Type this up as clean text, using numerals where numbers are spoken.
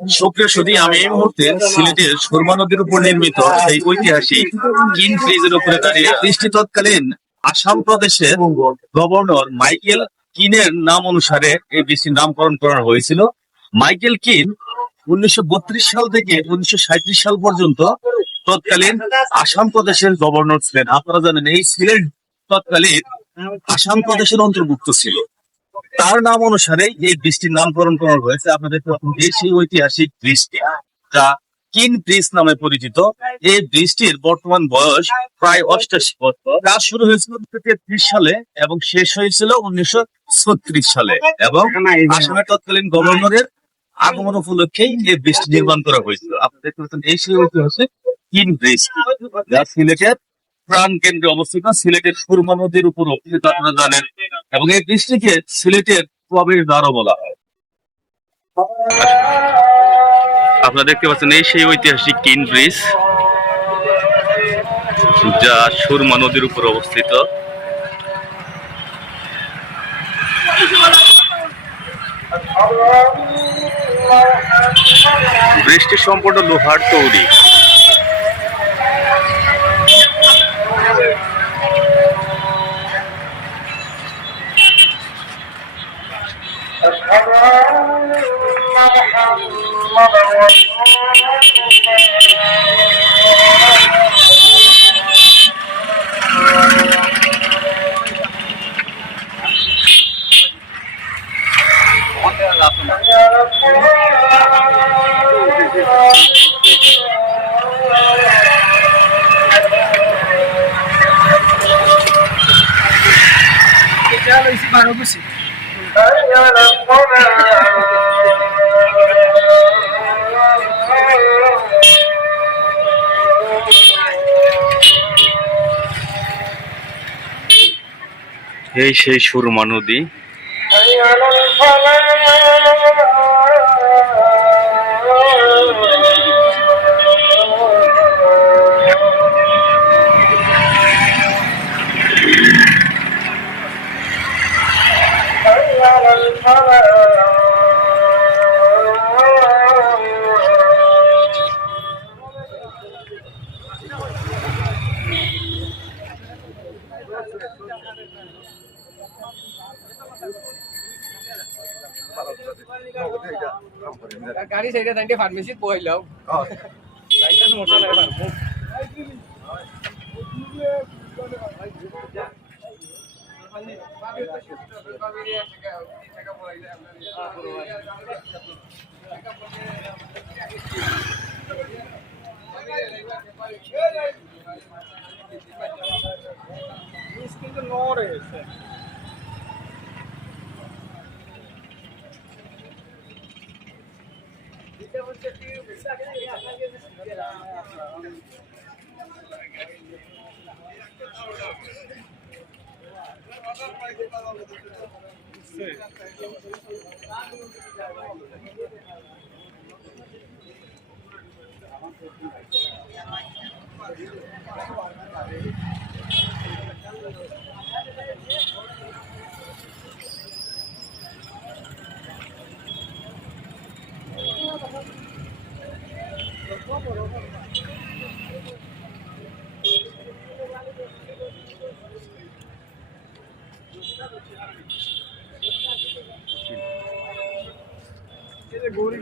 সুপ্রিয় সুধী, আমি এই মুহূর্তে সিলেটের সুরমা নদীর উপর নির্মিত সেই ঐতিহাসিক কিন ব্রিজের উপরে দাঁড়িয়ে বৃষ্টি তৎকালীন আসাম প্রদেশের গভর্নর মাইকেল কিনের নাম অনুসারে এই বৃষ্টির নামকরণ করা হয়েছিল। মাইকেল কিন 1932 সাল থেকে 1937 সাল পর্যন্ত তৎকালীন আসাম প্রদেশের গভর্নর ছিলেন। আপনারা জানেন এই সিলেট তৎকালীন আসাম প্রদেশের অন্তর্ভুক্ত ছিল। তার নাম অনুসারে এই বৃষ্টির নামকরণ করা হয়েছে। আপনাদের এই সেই ঐতিহাসিক বৃষ্টি যা কিন ব্রিজ নামে পরিচিত। এই বৃষ্টির বর্তমান বয়স প্রায় 88 বছর। কাজ শুরু হয়েছিল 1933 সালে এবং শেষ হয়েছিল 1936 সালে, এবং আসামের তৎকালীন গভর্নরের আগমন উপলক্ষেই এই বৃষ্টি নির্মাণ করা হয়েছিল। আপনি দেখতে পাচ্ছেন এই সেই ঐতিহাসিক কিন ব্রিজ যা সিলেটের প্রাণ কেন্দ্রে অবস্থিত, সিলেটের সুরমা নদীর উপর অবস্থিত, আপনারা জানেন। এবং এই বৃষ্টিকে সিলেটের প্রবেশ দ্বারও বলা হয়। আপনারা দেখতে পাচ্ছেন এই সেই ঐতিহাসিক কিন ব্রিজ যা সুরমা নদীর উপর অবস্থিত। ব্রিজটি সম্পূর্ণ লোহার তৈরি। এই সেই সুরমা নদী। গাড়ি সাইডে দাঁড়িয়ে ফার্মেসি বইলাম রাইটা সমস্যা নাই পারবো কিন্তু নো রয়েছে। গৌরী